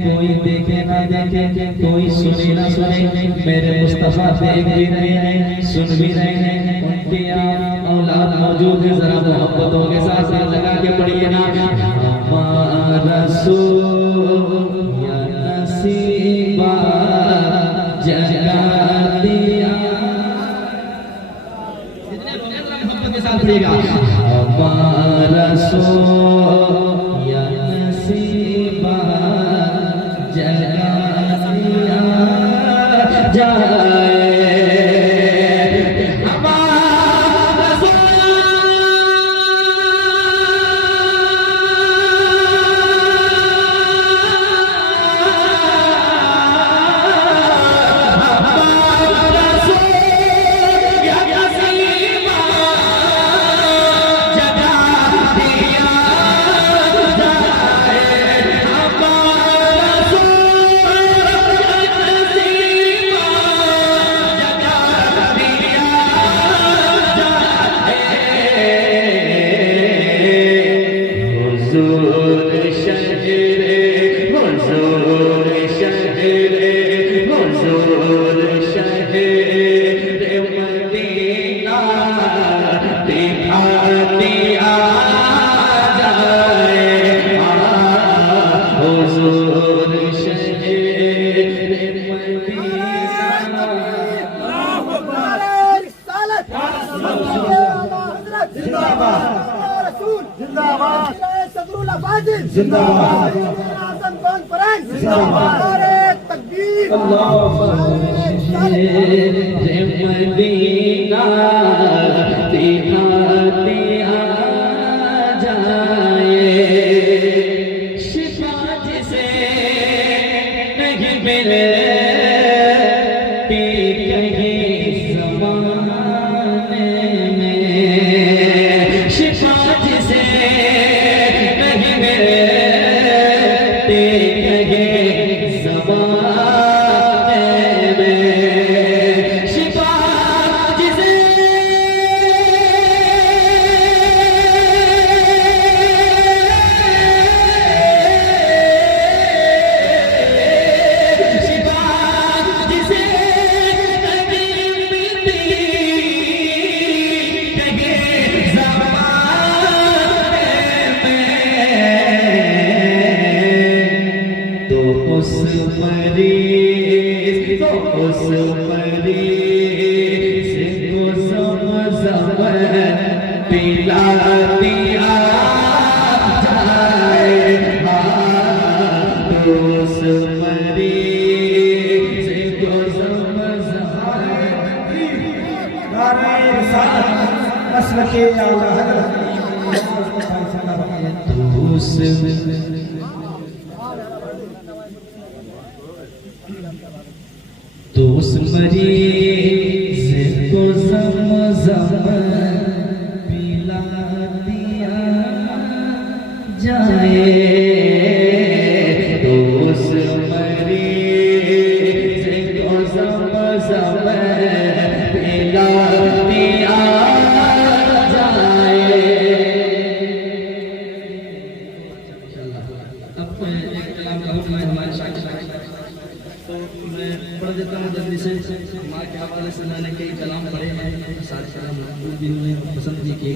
कोई देखे ना देखे, कोई सुने ना सुने, मेरे मुस्तफा देख भी रहे हैं, सुन भी रहे हैं। उनके यहाँ औलाद मौजूद है, जरा मोहब्बतों के साथ लगा के पढ़िए ना। हमारा सोया नसीबा जगा दिया, मोहब्बत के साथ पढ़िएगा। हमारा सोया नसीबा जगा दिया जाए। जिंदाबाद आज़म कॉन्फ्रेंस जिंदाबाद तकबीर मदीना दिखाते आ जाए, शिफा जिसे नहीं मिले कहीं ज़माने में, शिफा जिसे नहीं मिले उस मरीज़ को ज़म-ज़म पिला दिया जाए। उस मरीज़ को ज़म-ज़म तो उस मरीज़ को ज़म-ज़म पिला दिया जाए। तो उस मरीज़ को ज़म-ज़म पिला दिया जाए। अब एक कलाम का हुक्म है हमारे शायद, तो मैं पढ़ देता हूँ जल्दी से। माँ के हवाले से मैंने कई कलाम पढ़े हैं, सारे कलाम भी पसंद भी किए।